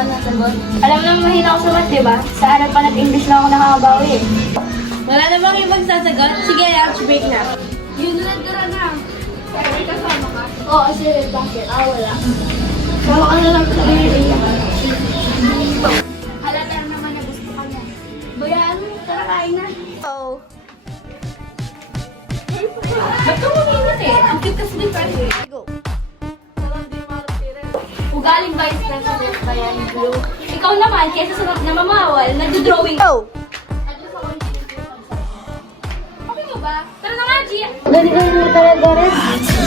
ka nasagot. Alam mo naman mahina ako sa math, di ba? Sa harapan at English lang ako nakakabawi eh. Wala na bang ibang sasagot? Sige, lunch break na. Yun na na. May kasama ka? Oo, sige. Bakit? Wala. Sama ka na lang sa area. Halata naman na gusto ka niya. Bayaan mo, tara kain na. Oo. Ba't ka mamingat eh? Ang cute kasi ni Frankie. Go. Ugaling vice president ba yan, Blue? Ikaw naman, kesa sa namamawal, nagdo-drawing. Go. Okay mo ba? Tara na nga, Gia! Ganito mo talaga rin.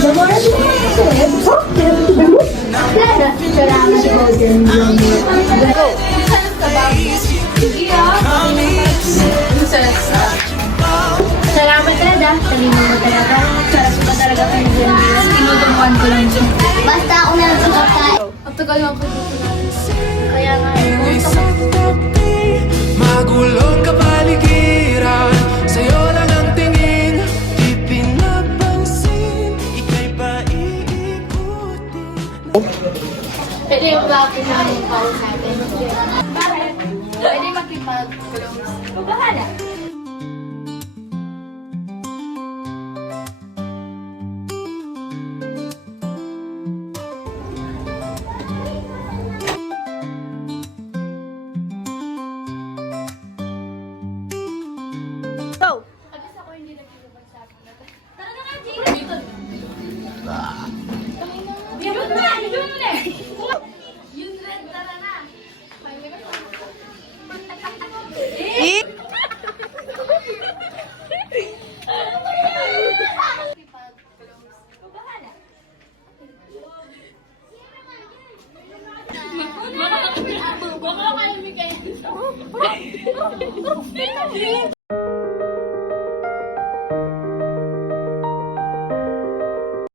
Mamara din mo kasi. Oh, pinag-ibig mo. Clara, salamat si Golden. Go. Salas ka ba? Gia! Salamat talaga. Talino mo talaga. Salas ba talaga kayo dyan? Tinutungkuhan ko lang siya. Basta ako na lang sa kapatid. Ang tagal mo ako dito. Kaya nga, gusto ko. Magulong kapaligiran, sa'yo lang ang tingin, di pinapansin, ika'y paiikutin. Pwede yung ba pinamang kausapin? Bakit? Pwede makipag-close. Bahala. Go. Agos ako hindi nagkikipag-usapin na to. Tara na nga, Jay! Dito. Yun na! Yun na! Yun red, tara na! Eh. Bahala. Baka kalamig kayo.